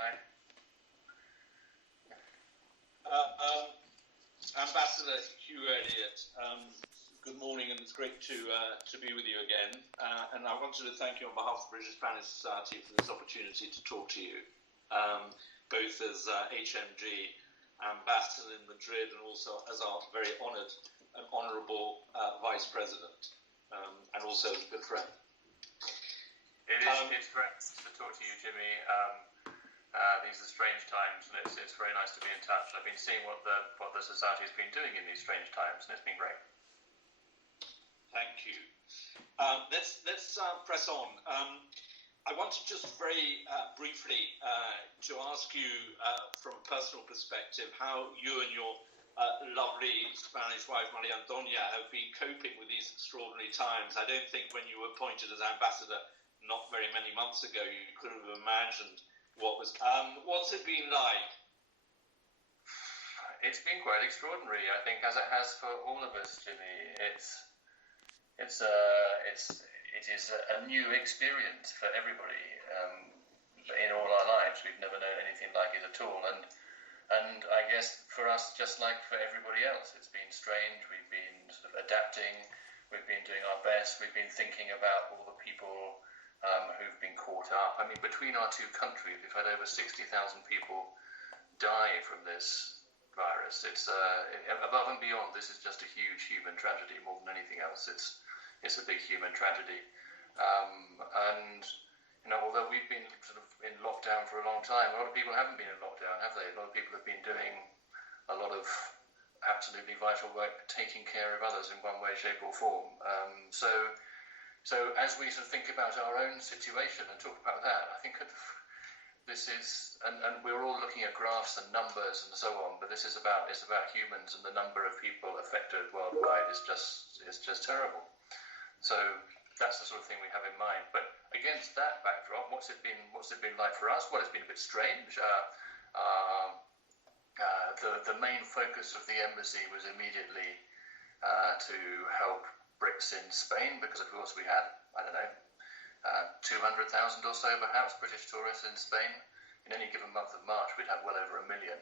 Hi. Ambassador Hugh Elliott, good morning, and it's great to be with you again. And I wanted to thank you on behalf of the British Spanish Society for this opportunity to talk to you, both as HMG Ambassador in Madrid and also as our very honoured and honourable Vice President, and also as a good friend. It's great to talk to you, Jimmy. These are strange times, and it's very nice to be in touch. I've been seeing what the society has been doing in these strange times, and it's been great. Thank you. Let's press on. I wanted just very briefly to ask you, from a personal perspective, how you and your lovely Spanish wife, Maria Antonia, have been coping with these extraordinary times. I don't think when you were appointed as ambassador not very many months ago, you could have imagined what's it been like? It's been quite extraordinary, I think, as it has for all of us, Jimmy. It is a new experience for everybody in all our lives. We've never known anything like it at all, and I guess for us, just like for everybody else, it's been strange. We've been sort of adapting. We've been doing our best. We've been thinking about all the people who've been caught up. I mean, between our two countries, we've had over 60,000 people die from this virus. It's above and beyond. This is just a huge human tragedy more than anything else. It's a big human tragedy. And although we've been sort of in lockdown for a long time, a lot of people haven't been in lockdown, have they? A lot of people have been doing a lot of absolutely vital work, taking care of others in one way, shape, or form. So as we sort of think about our own situation and talk about that, I think this is, and we're all looking at graphs and numbers and so on, but it's about humans, and the number of people affected worldwide is just terrible. So that's the sort of thing we have in mind. But against that backdrop, what's it been like for us? Well, it's been a bit strange. The main focus of the embassy was immediately to help Brits in Spain, because of course we had, 200,000 or so perhaps British tourists in Spain. In any given month of March we'd have well over 1 million,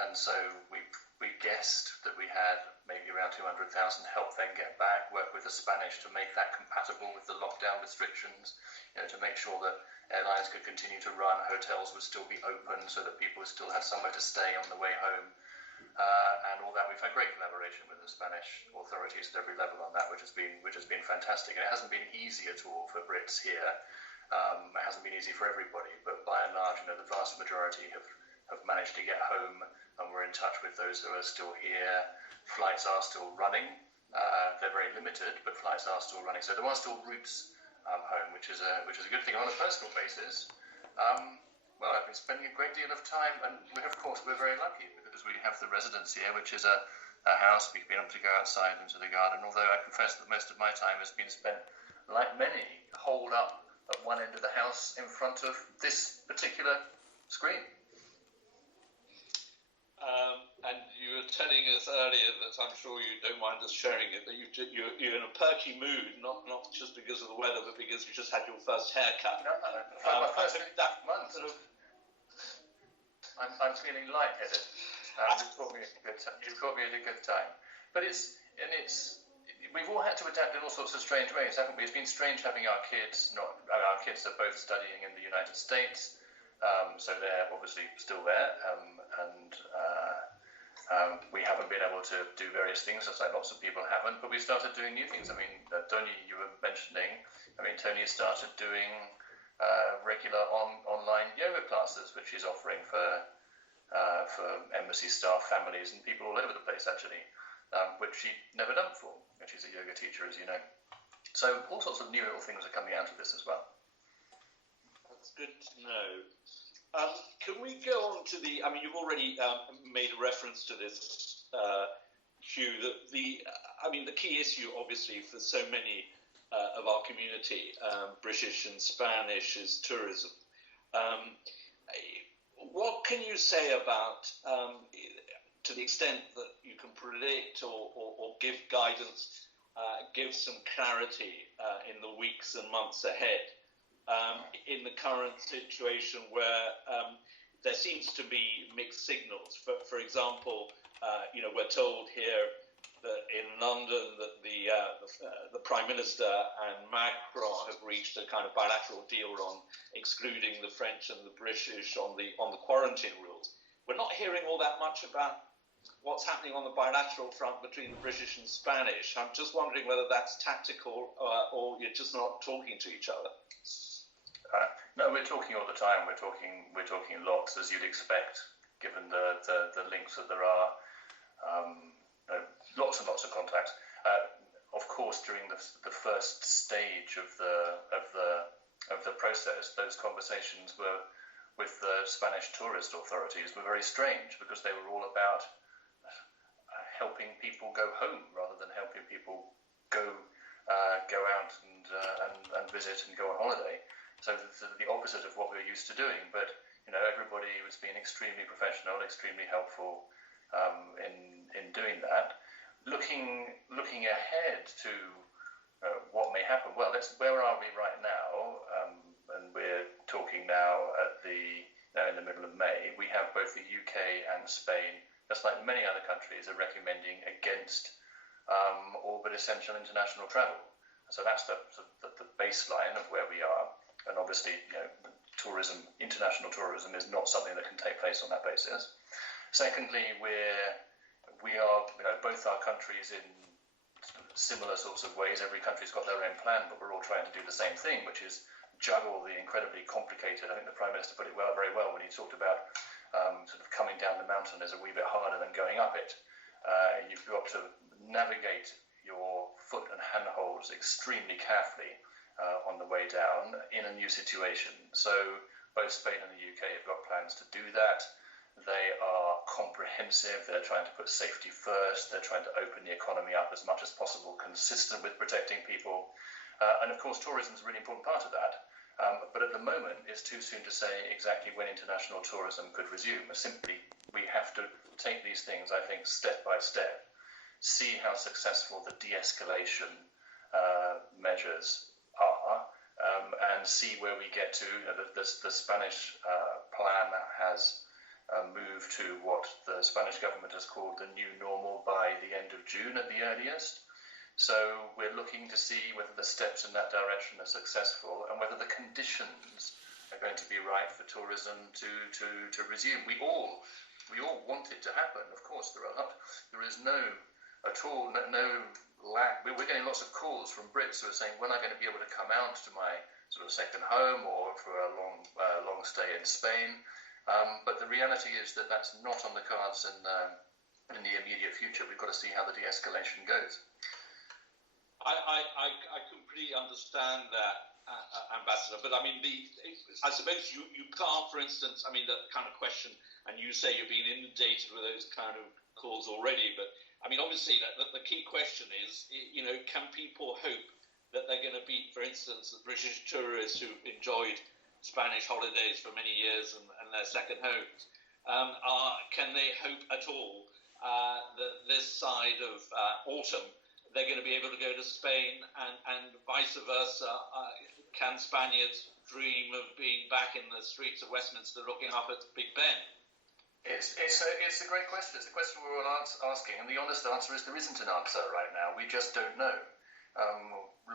and so we guessed that we had maybe around 200,000. Help them get back, work with the Spanish to make that compatible with the lockdown restrictions, to make sure that airlines could continue to run, hotels would still be open so that people would still have somewhere to stay on the way home. And all that. We've had great collaboration with the Spanish authorities at every level on that, which has been fantastic. And it hasn't been easy at all for Brits here. It hasn't been easy for everybody, but by and large, the vast majority have managed to get home, and we're in touch with those who are still here. Flights are still running. They're very limited, but flights are still running. So there are still routes home, which is a good thing. On a personal basis, well, I've been spending a great deal of time, and we're very lucky because we have the residence here, which is a house. We've been able to go outside into the garden, although I confess that most of my time has been spent, like many, holed up at one end of the house in front of this particular screen. And you were telling us earlier that, I'm sure you don't mind us sharing it, that you're in a perky mood, not just because of the weather, but because you just had your first haircut. No, my first month. I'm feeling lightheaded. You've caught me at a good time. But we've all had to adapt in all sorts of strange ways, haven't we? It's been strange having our kids. Our kids are both studying in the United States, so they're obviously still there, and we haven't been able to do various things, just like lots of people haven't. But we started doing new things. I mean, Tony, you were mentioning. I mean, Tony started doing regular online yoga classes, which he's offering for embassy staff, families, and people all over the place, actually, which he'd never done before. And she's a yoga teacher, as you know. So all sorts of new little things are coming out of this as well. That's good to know. Can we go on to you've already made a reference to this, Hugh, that the key issue, obviously, for so many of our community, British and Spanish, is tourism. What can you say about, to the extent that you can predict or give guidance, give some clarity in the weeks and months ahead in the current situation where there seems to be mixed signals. For example, we're told here that in London that the Prime Minister and Macron have reached a kind of bilateral deal on excluding the French and the British on the quarantine rules. We're not hearing all that much about what's happening on the bilateral front between the British and Spanish. I'm just wondering whether that's tactical or you're just not talking to each other. No, we're talking all the time. We're talking lots, as you'd expect, given the links that there are. Lots and lots of contacts. Of course, during the first stage of the process, those conversations were with the Spanish tourist authorities were very strange because they were all about helping people go home rather than helping people go out and visit and go on holiday. So the opposite of what we're used to doing. But everybody was being extremely professional, extremely helpful in doing that. Looking ahead to what may happen. Well, where are we right now? And we're talking now in the middle of May. We have both the UK and Spain, just like many other countries, are recommending against all but essential international travel. So that's the baseline of where we are. And obviously, international tourism is not something that can take place on that basis. Secondly, we are, both our countries in similar sorts of ways. Every country's got their own plan, but we're all trying to do the same thing, which is juggle the incredibly complicated. I think the Prime Minister put it very well when he talked about sort of coming down the mountain is a wee bit harder than going up it. You've got to navigate your foot and handholds extremely carefully on the way down in a new situation. So both Spain and the UK have got plans to do that. They are comprehensive. They're trying to put safety first. They're trying to open the economy up as much as possible, consistent with protecting people. And of course, tourism is a really important part of that. But at the moment, it's too soon to say exactly when international tourism could resume. Simply, we have to take these things, I think, step by step, see how successful the de-escalation measures are, and see where we get to. The Spanish plan has moved to what the Spanish government has called the new normal by the end of June at the earliest. So we're looking to see whether the steps in that direction are successful and whether the conditions are going to be right for tourism to resume. We all want it to happen. Of course, there is no lack. We're getting lots of calls from Brits who are saying, when am I going to be able to come out to my sort of second home or for a long stay in Spain? But the reality is that that's not on the cards in the immediate future. We've got to see how the de-escalation goes. I completely understand that, Ambassador. But I mean, I suppose you can't, for instance, I mean, that kind of question, and you say you've been inundated with those kind of calls already. But I mean, obviously, the key question is, can people hope that they're going to be, for instance, the British tourists who've enjoyed Spanish holidays for many years and their second homes, can they hope at all that this side of autumn they're going to be able to go to Spain and vice versa? Can Spaniards dream of being back in the streets of Westminster looking up at Big Ben? It's a great question. It's a question we're all asking, and the honest answer is there isn't an answer right now. We just don't know.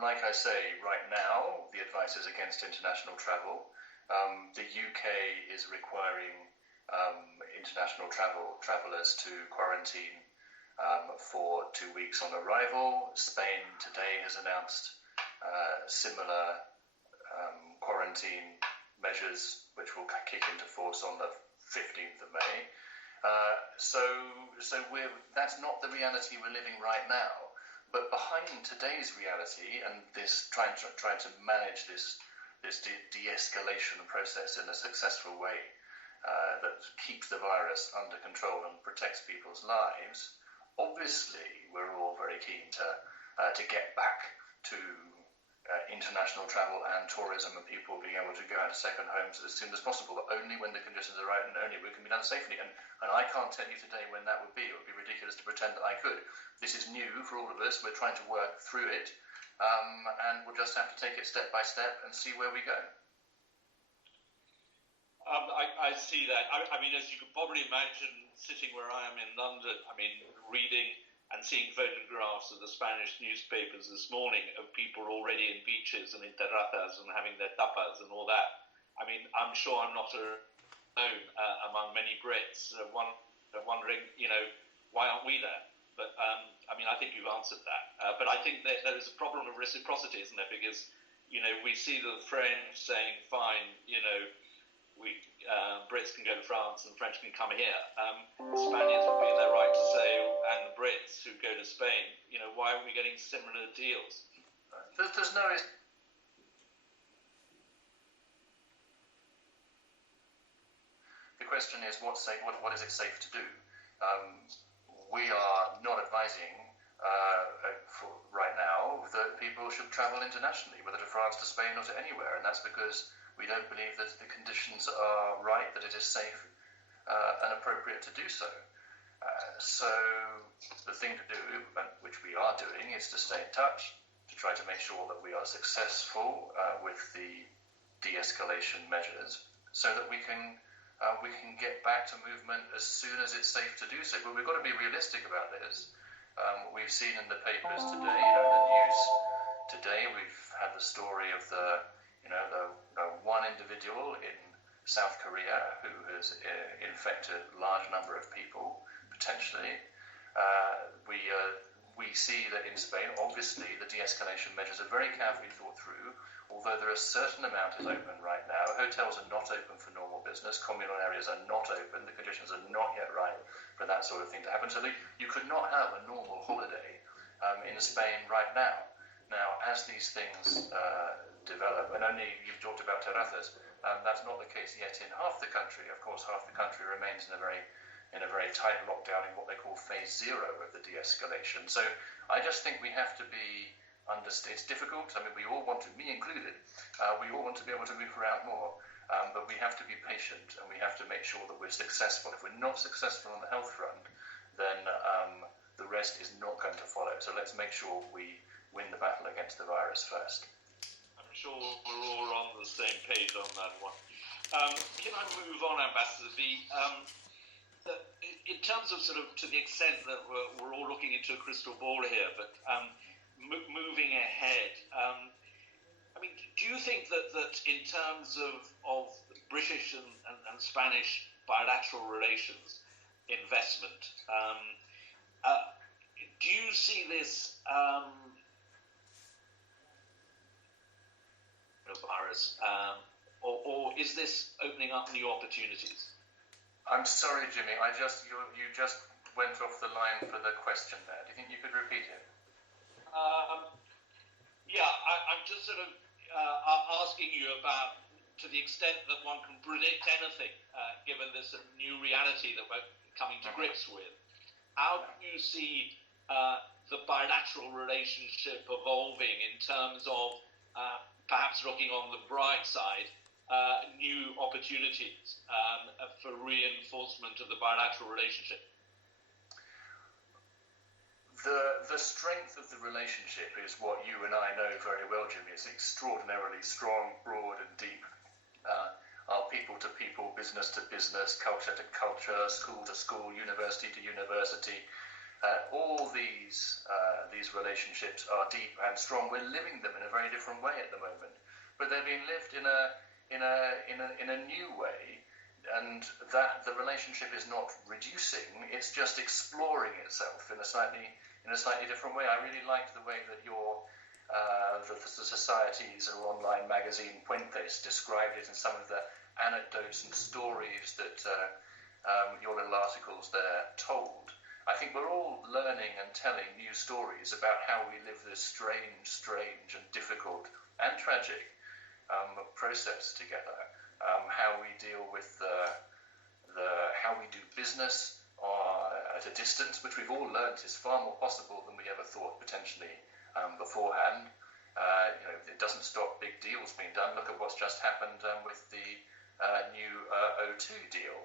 Like I say, right now the advice is against international travel. The UK is requiring international travellers to quarantine for 2 weeks on arrival. Spain today has announced similar quarantine measures, which will kick into force on the 15th of May. So that's not the reality we're living right now. But behind today's reality and this trying to manage this de-escalation process in a successful way that keeps the virus under control and protects people's lives, obviously we're all very keen to get back to international travel and tourism and people being able to go out to second homes as soon as possible, but only when the conditions are right and only if it can be done safely. And I can't tell you today when that would be. It would be ridiculous to pretend that I could. This is new for all of us. We're trying to work through it, and we'll just have to take it step by step and see where we go. I see that. I mean, as you can probably imagine, sitting where I am in London, I mean, reading and seeing photographs of the Spanish newspapers this morning of people already in beaches and in terrazas and having their tapas and all that. I mean, I'm sure I'm not alone among many Brits wondering, why aren't we there? But, I mean, I think you've answered that. But I think that there is a problem of reciprocity, isn't there? Because, we see the French saying, fine, Brits can go to France and French can come here. The Spaniards would be in their right to say, and the Brits who go to Spain, why aren't we getting similar deals? There's no... The question is, what is it safe to do? We are not advising for right now that people should travel internationally, whether to France, to Spain, or to anywhere, and that's because we don't believe that the conditions are right, that it is safe and appropriate to do so. So the thing to do, which we are doing, is to stay in touch, to try to make sure that we are successful with the de-escalation measures, so that we can get back to movement as soon as it's safe to do so. But we've got to be realistic about this. We've seen in the papers today, the news today, we've had the story of the one individual in South Korea who has infected a large number of people, potentially. We see that in Spain, obviously, the de-escalation measures are very carefully thought through, although there are a certain amount is open right now. Hotels are not open for normal business. Communal areas are not open. The conditions are not yet right for that sort of thing to happen. So you could not have a normal holiday in Spain right now. Now, as these things develop, and only you've talked about terrazas, that's not the case yet in half the country. Of course, half the country remains in a very tight lockdown in what they call phase 0 of the de-escalation. So I just think we have to be it's difficult. I mean, we all want to, me included, we all want to be able to move around more, but we have to be patient and we have to make sure that we're successful. If we're not successful on the health front, then the rest is not going to follow. So let's make sure we win the battle against the virus first. I'm sure we're all on the same page on that one. Can I move on, Ambassador V? In terms of sort of to the extent that we're all looking into a crystal ball here, but moving ahead, I mean, do you think that in terms of British and Spanish bilateral relations, investment, do you see this virus, or is this opening up new opportunities? I'm sorry, Jimmy. You just went off the line for the question there. Do you think you could repeat it? I'm just sort of asking you about, to the extent that one can predict anything, given this sort of new reality that we're coming to grips with. How do you see the bilateral relationship evolving in terms of perhaps looking on the bright side, new opportunities for reinforcement of the bilateral relationship? The strength of the relationship is what you and I know very well, Jimmy. It's extraordinarily strong, broad and deep. Our people to people, business to business, culture to culture, school to school, university to university. All these relationships are deep and strong. We're living them in a very different way at the moment, but they're being lived in a new way. And that the relationship is not reducing; it's just exploring itself in a slightly different way. I really liked the way that the Society's or online magazine Puentes described it, and some of the anecdotes and stories that your little articles there told. I think we're all learning and telling new stories about how we live this strange and difficult and tragic process together. How we deal with how we do business at a distance, which we've all learnt is far more possible than we ever thought potentially beforehand. It doesn't stop big deals being done. Look at what's just happened with the new O2 deal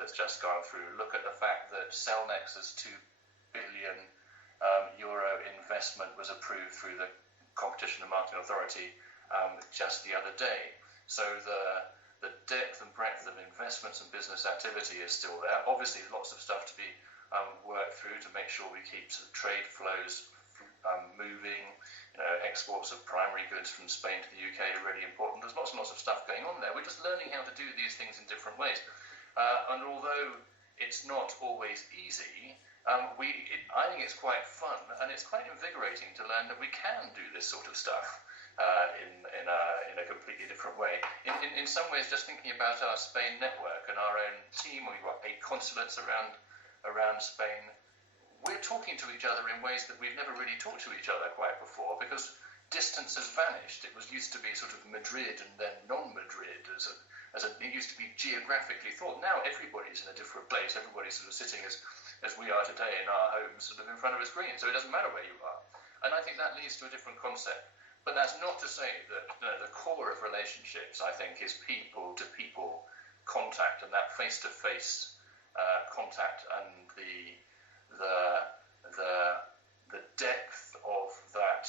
that's just gone through. Look at the fact that Cellnex's €2 billion investment was approved through the Competition and Marketing Authority just the other day. So the depth and breadth of investments and business activity is still there. Obviously, lots of stuff to be worked through to make sure we keep sort of trade flows moving. Exports of primary goods from Spain to the UK are really important. There's lots and lots of stuff going on there. We're just learning how to do these things in different ways. And although it's not always easy, I think it's quite fun and it's quite invigorating to learn that we can do this sort of stuff in a completely different way. In some ways, just thinking about our Spain network and our own team, we've got 8 consulates around Spain. We're talking to each other in ways that we've never really talked to each other quite before, because distance has vanished. It used to be sort of Madrid and then non-Madrid, it used to be geographically thought. Now everybody's in a different place. Everybody's sort of sitting as we are today in our homes, sort of in front of a screen. So it doesn't matter where you are. And I think that leads to a different concept. But that's not to say that the core of relationships, I think, is people-to-people contact, and that face-to-face contact, and the depth of that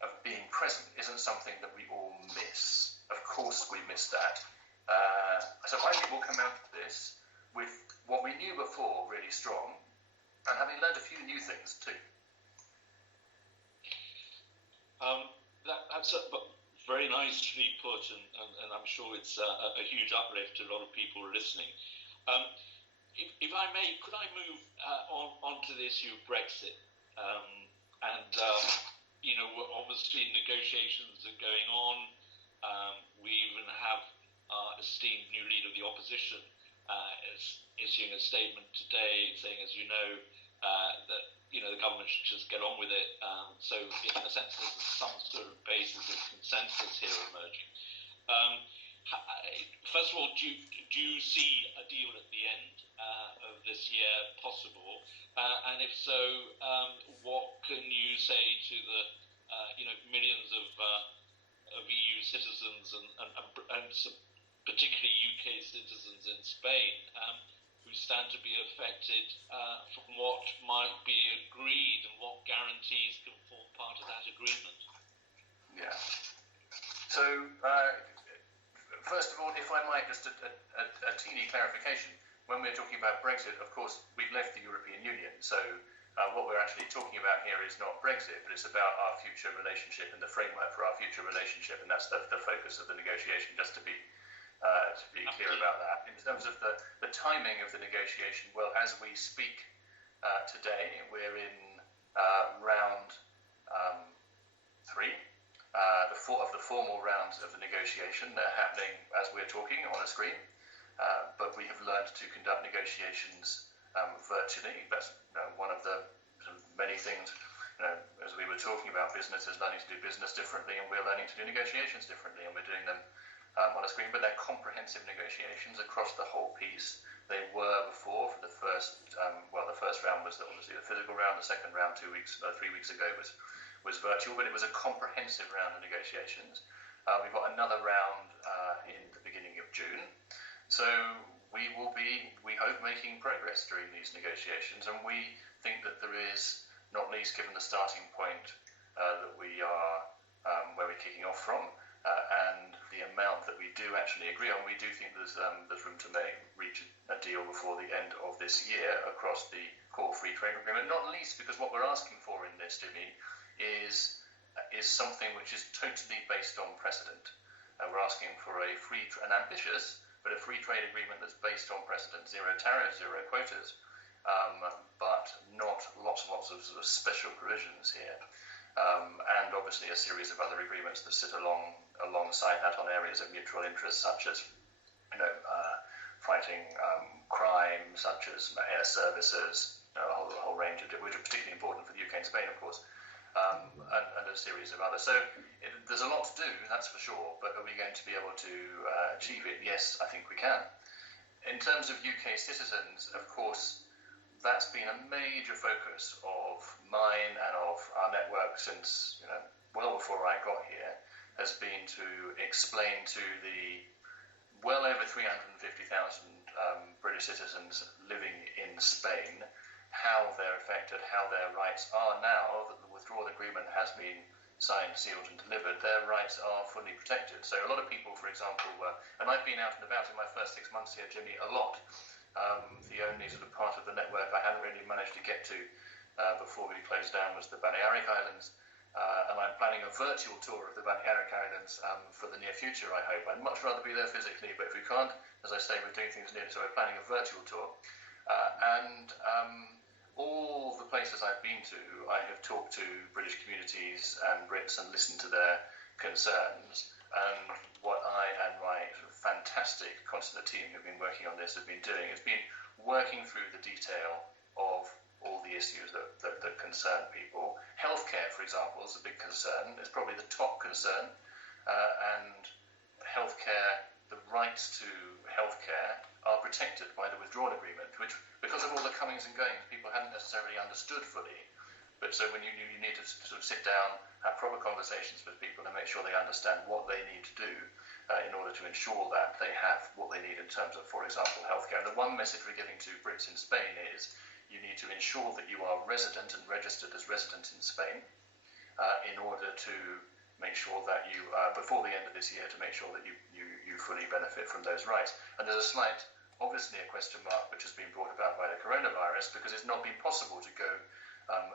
of being present isn't something that we all miss. Of course we miss that. So I think we'll come out of this with what we knew before really strong, and having learned a few new things too. That's very nicely put, and I'm sure it's a huge uplift to a lot of people listening. If I may, could I move on to the issue of Brexit? Obviously negotiations are going on. We even have our esteemed new leader of the opposition issuing a statement today saying, as you know, that the government should just get on with it. So in a sense, there's some sort of basis of consensus here emerging. First of all, do you see a deal at the end of this year possible? And if so, what can you say to the millions of EU citizens and particularly UK citizens in Spain who stand to be affected from what might be agreed, and what guarantees can form part of that agreement? Yeah. So, first of all, if I might, just a teeny clarification. When we're talking about Brexit, of course, we've left the European Union. So what we're actually talking about here is not Brexit, but it's about our future relationship and the framework for our future relationship. And that's the focus of the negotiation, just to be clear about that. In terms of the timing of the negotiation, well, as we speak today, we're in round 3. The formal rounds of the negotiation. They're happening as we're talking on a screen, but we have learned to conduct negotiations virtually. That's one of the sort of many things. As we were talking about, businesses learning to do business differently, and we're learning to do negotiations differently, and we're doing them on a screen. But they're comprehensive negotiations across the whole piece. They were before for the first. The first round was obviously the physical round. The second round 3 weeks ago was virtual, but it was a comprehensive round of negotiations. We've got another round in the beginning of June. So we will be, we hope, making progress during these negotiations, and we think that there is, not least given the starting point that we are, where we're kicking off from, and the amount that we do actually agree on, we do think there's room to reach a deal before the end of this year across the core free trade agreement, not least because what we're asking for in this, Jimmy, is something which is totally based on precedent. We're asking for an ambitious, but a free trade agreement that's based on precedent. 0 tariffs, 0 quotas, but not lots and lots of sort of special provisions here. And obviously a series of other agreements that sit alongside that on areas of mutual interest, such as fighting crime, such as air services, a whole range of which are particularly important for the UK and Spain, of course. And a series of others. So there's a lot to do, that's for sure, but are we going to be able to achieve it? Yes, I think we can. In terms of UK citizens, of course, that's been a major focus of mine and of our network since, well before I got here, has been to explain to the well over 350,000 British citizens living in Spain how they're affected, how their rights are now that the withdrawal agreement has been signed, sealed and delivered, their rights are fully protected. So a lot of people, for example, and I've been out and about in my first 6 months here, Jimmy, a lot. The only sort of part of the network I hadn't really managed to get to before we closed down was the Balearic Islands. And I'm planning a virtual tour of the Balearic Islands for the near future, I hope. I'd much rather be there physically, but if we can't, as I say, we're doing things near, so we're planning a virtual tour. All the places I've been to, I have talked to British communities and Brits and listened to their concerns. And what I and my fantastic consular team who've been working on this have been doing has been working through the detail of all the issues that concern people. Healthcare, for example, is a big concern. It's probably the top concern. And healthcare, the rights to healthcare are protected by the withdrawal agreement, which, because of all the comings and goings, people hadn't necessarily understood fully. But so when you need to sort of sit down, have proper conversations with people and make sure they understand what they need to do in order to ensure that they have what they need in terms of, for example, healthcare. And the one message we're giving to Brits in Spain is you need to ensure that you are resident and registered as resident in Spain in order to make sure that you, before the end of this year, to make sure that you fully benefit from those rights. And there's a slight, obviously a question mark, which has been brought about by the coronavirus, because it's not been possible to go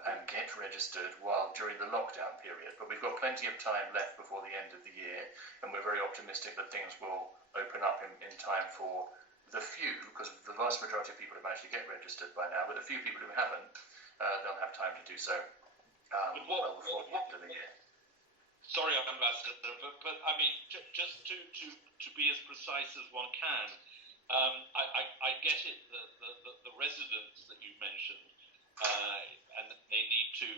and get registered during the lockdown period. But we've got plenty of time left before the end of the year, and we're very optimistic that things will open up in time for the few, because the vast majority of people have managed to get registered by now, but the few people who haven't, they'll have time to do so well before the end of the year. Sorry, Ambassador, but I mean, just to be as precise as one can, I get it that the residents that you mentioned, and they need to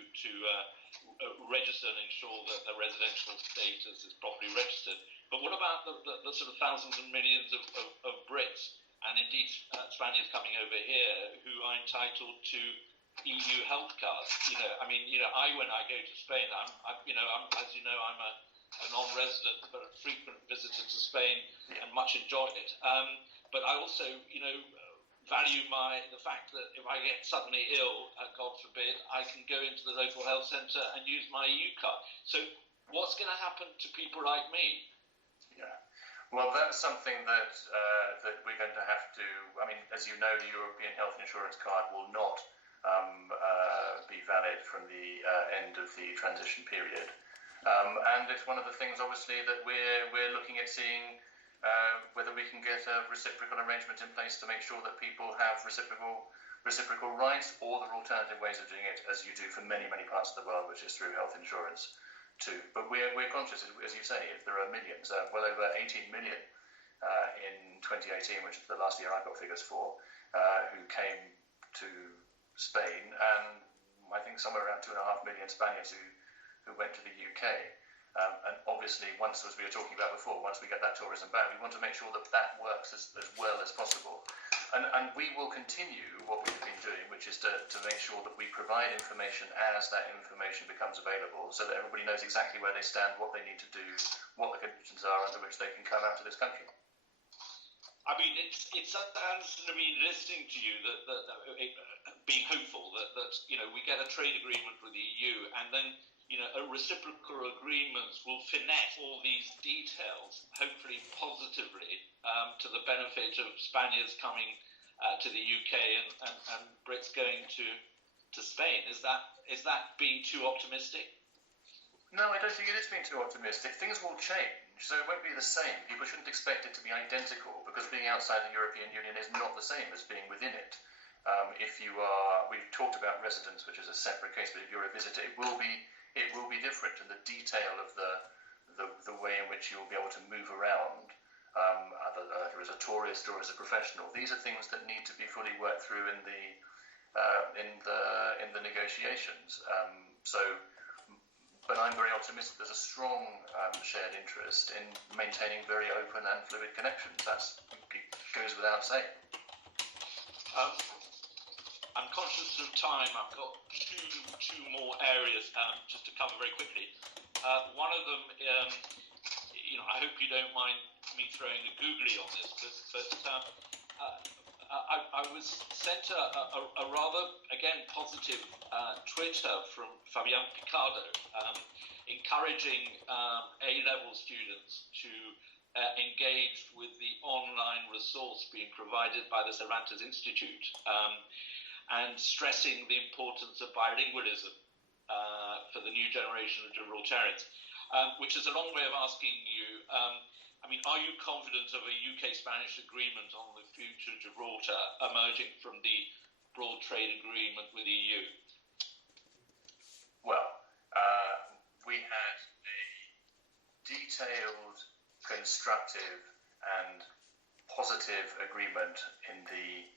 register and ensure that their residential status is properly registered. But what about the sort of thousands and millions of Brits and indeed Spaniards coming over here who are entitled to EU health cards? When I go to Spain, I'm as you know, I'm a non-resident but a frequent visitor to Spain and much enjoyed it. But I also, value the fact that if I get suddenly ill, God forbid, I can go into the local health centre and use my EU card. So what's going to happen to people like me? Yeah, well, that's something that we're going to have to. I mean, as you know, the European Health Insurance Card will not be valid from the end of the transition period, and it's one of the things, obviously, that we're looking at seeing whether we can get a reciprocal arrangement in place to make sure that people have reciprocal rights, or there are alternative ways of doing it, as you do for many parts of the world, which is through health insurance too. But we're conscious, as you say, if there are millions, well over 18 million in 2018, which is the last year I got figures for, who came to Spain, and I think somewhere around 2.5 million Spaniards who went to the UK. And obviously, once, as we were talking about before, once we get that tourism back, we want to make sure that works as well as possible. And we will continue what we've been doing, which is to make sure that we provide information as that information becomes available, so that everybody knows exactly where they stand, what they need to do, what the conditions are under which they can come out to this country. I mean, it sounds to me, listening to you, that being hopeful that we get a trade agreement with the EU, and then a reciprocal agreements will finesse all these details, hopefully positively, to the benefit of Spaniards coming to the UK and Brits going to Spain. Is that being too optimistic? No, I don't think it is being too optimistic. Things will change, so it won't be the same. People shouldn't expect it to be identical, because being outside the European Union is not the same as being within it. We've talked about residence, which is a separate case, but if you're a visitor, it will be different, and the detail of the way in which you'll be able to move around, either as a tourist or as a professional. These are things that need to be fully worked through in the negotiations. But I'm very optimistic. There's a strong shared interest in maintaining very open and fluid connections. That goes without saying. I'm conscious of time. I've got two more areas just to cover very quickly. One of them, I hope you don't mind me throwing a googly on this, but I was sent a rather, again, positive Twitter from Fabian Picardo encouraging A-level students to engage with the online resource being provided by the Cervantes Institute and stressing the importance of bilingualism for the new generation of Gibraltarians, which is a long way of asking you, are you confident of a UK-Spanish agreement on the future of Gibraltar emerging from the broad trade agreement with the EU? Well, we had a detailed, constructive and positive agreement in the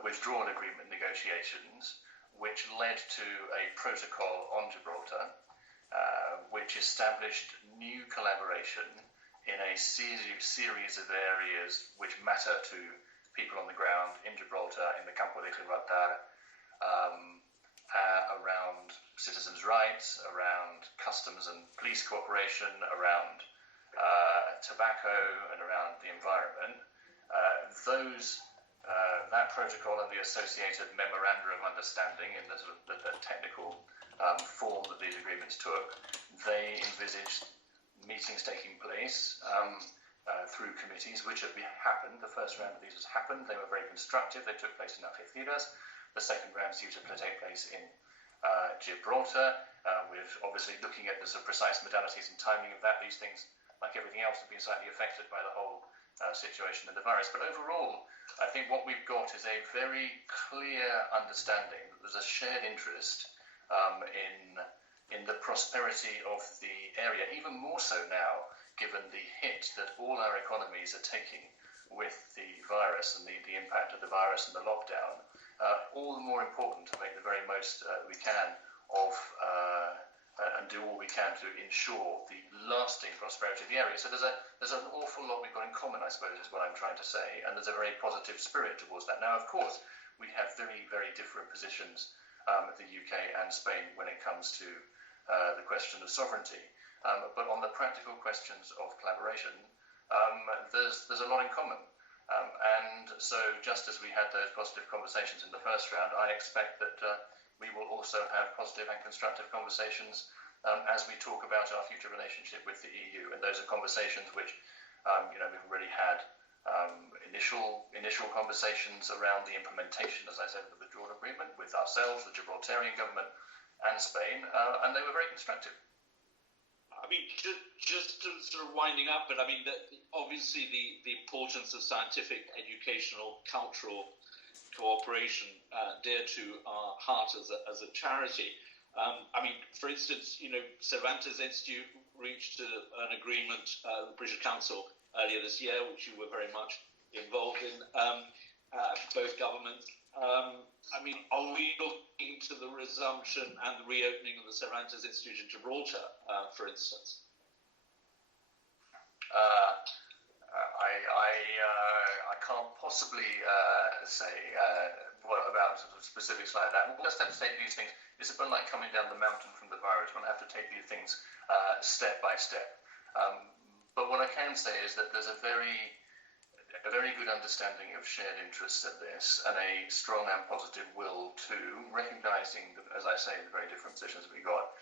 withdrawal agreement negotiations, which led to a protocol on Gibraltar, which established new collaboration in a series of areas which matter to people on the ground in Gibraltar, in the Campo de Gibraltar, around citizens' rights, around customs and police cooperation, around tobacco and around the environment. That protocol and the associated memoranda of understanding in the technical form that these agreements took, they envisaged meetings taking place through committees, which have happened. The first round of these has happened. They were very constructive. They took place in Algeciras. The second round is due to take place in Gibraltar. We're obviously looking at the precise modalities and timing of that. These things, like everything else, have been slightly affected by the whole situation of the virus. But overall, I think what we've got is a very clear understanding that there's a shared interest in the prosperity of the area, even more so now, given the hit that all our economies are taking with the virus and the impact of the virus and the lockdown. All the more important to make the very most we can of and do all we can to ensure the lasting prosperity of the area. So there's an awful lot we've got in common, I suppose, is what I'm trying to say, and there's a very positive spirit towards that. Now, of course, we have very, very different positions, the UK and Spain, when it comes to the question of sovereignty. But on the practical questions of collaboration, there's a lot in common. And so just as we had those positive conversations in the first round, I expect that we will also have positive and constructive conversations as we talk about our future relationship with the EU. And those are conversations which, we've already had initial conversations around the implementation, as I said, of the withdrawal agreement with ourselves, the Gibraltarian government, and Spain, and they were very constructive. Just to sort of winding up, but obviously the importance of scientific, educational, cultural cooperation dear to our heart as a charity. For instance, Cervantes Institute reached an agreement, the British Council earlier this year, which you were very much involved in, both governments. Are we looking to the resumption and the reopening of the Cervantes Institute in Gibraltar, for instance? I can't possibly say about sort of specifics like that. We'll just have to take these things. It's a bit like coming down the mountain from the virus. We'll have to take these things step by step. But what I can say is that there's a very good understanding of shared interests in this, and a strong and positive will to recognizing, as I say, the very different positions we got,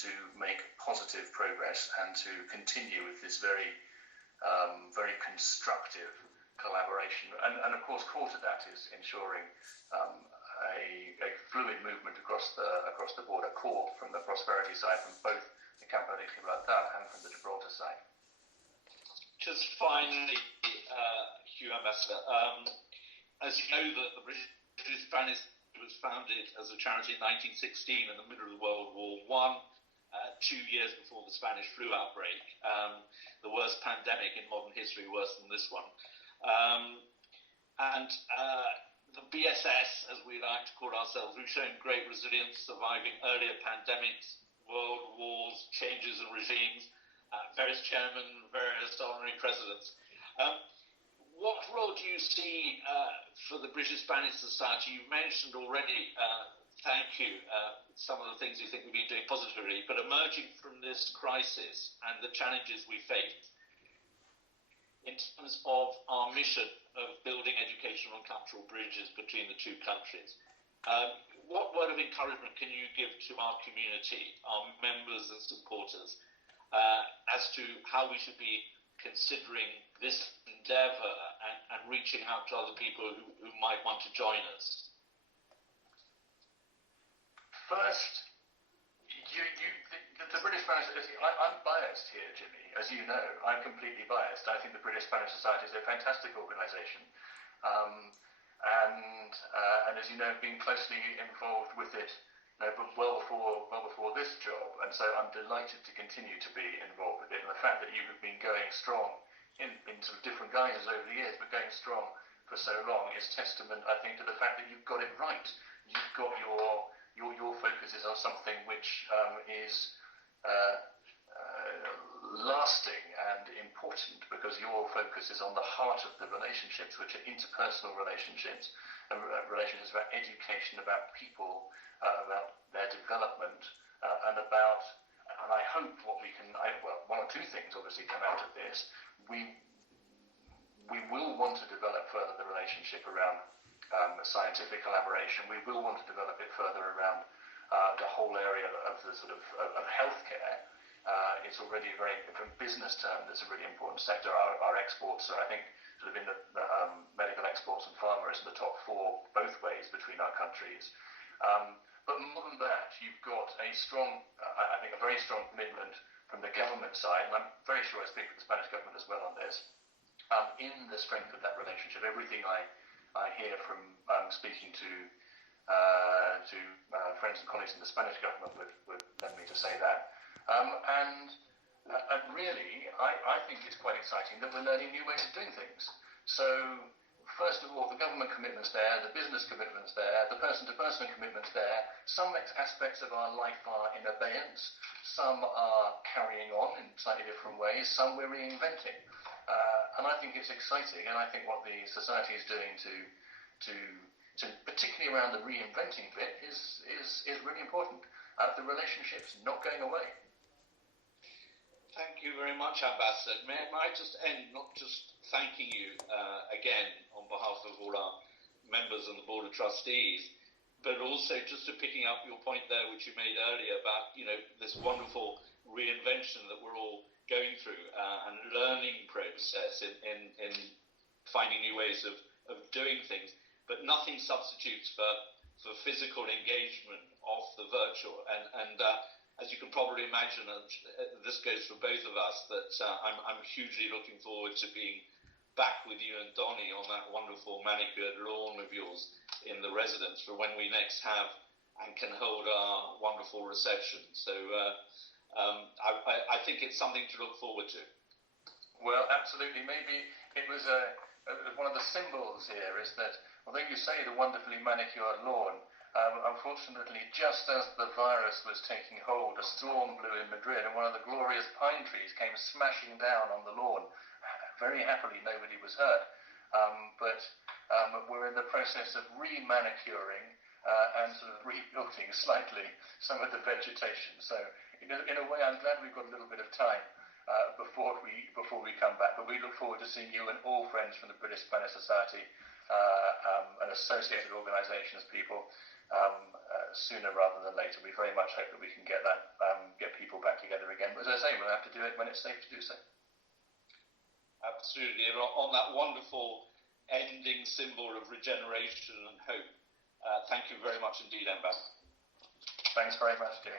to make positive progress and to continue with this very constructive collaboration. And of course, core to that is ensuring a fluid movement across the border, core from the prosperity side, from both the Campo de Gibraltar and from the Gibraltar side. Just finally, Hugh Ambassador, as you know, the BritishSpanishSociety was founded as a charity in 1916 in the middle of World War I, 2 years before the Spanish flu outbreak, the worst pandemic in modern history, worse than this one. And the BSS, as we like to call ourselves, we've shown great resilience, surviving earlier pandemics, world wars, changes in regimes, various chairmen, various honorary presidents. What role do you see for the BritishSpanishSociety? You've mentioned already, thank you, some of the things you think we've been doing positively, but emerging from this crisis and the challenges we face, in terms of our mission of building educational and cultural bridges between the two countries. What word of encouragement can you give to our community, our members and supporters, as to how we should be considering this endeavour and reaching out to other people who might want to join us? First, the British Spanish Society, I'm biased here, Jimmy, as you know. I'm completely biased. I think the British Spanish Society is a fantastic organisation. And as you know, been closely involved with it well before this job. And so I'm delighted to continue to be involved with it. And the fact that you have been going strong in sort of different guises over the years, but going strong for so long is testament, I think, to the fact that you've got it right. You've got your focus is on something which is lasting and important, because your focus is on the heart of the relationships, which are interpersonal relationships, and relationships about education, about people, about their development, and I hope what we can, one or two things obviously come out of this. We will want to develop further the relationship around scientific collaboration. We will want to develop it further around the whole area of the sort of healthcare. It's already from business terms, it's a really important sector. Our exports are, I think, sort of in the medical exports and pharma is in the top 4 both ways between our countries. But more than that, you've got a strong, I think, a very strong commitment from the government side, and I'm very sure I speak for the Spanish government as well on this, in the strength of that relationship. Everything I hear from speaking to friends and colleagues in the Spanish government would led me to say that. And really, I think it's quite exciting that we're learning new ways of doing things. So, first of all, the government commitment's there, the business commitment's there, the person-to-person commitment's there. Some aspects of our life are in abeyance, some are carrying on in slightly different ways, some we're reinventing. And I think it's exciting, and I think what the society is doing to particularly around the reinventing bit is really important. The relationship's not going away. Thank you very much, Ambassador. May I just end not just thanking you again on behalf of all our members and the Board of Trustees, but also just to picking up your point there, which you made earlier about this wonderful reinvention that we're all going through and learning process in finding new ways of doing things, but nothing substitutes for physical engagement off the virtual. And as you can probably imagine, and this goes for both of us, that I'm hugely looking forward to being back with you and Donnie on that wonderful manicured lawn of yours in the residence for when we next have and can hold our wonderful reception. So I think it's something to look forward to. Well, absolutely. Maybe it was one of the symbols here is that, although you say the wonderfully manicured lawn, unfortunately, just as the virus was taking hold, a storm blew in Madrid, and one of the glorious pine trees came smashing down on the lawn. Very happily, nobody was hurt. But we're in the process of re-manicuring and sort of rebuilding slightly some of the vegetation. So, in a way, I'm glad we've got a little bit of time before we come back. But we look forward to seeing you and all friends from the British Spanish Society and associated organisations, people, sooner rather than later. We very much hope that we can get people back together again. But as I say, we'll have to do it when it's safe to do so. Absolutely. And on that wonderful ending symbol of regeneration and hope, thank you very much indeed, Ambassador. Thanks very much, Jay.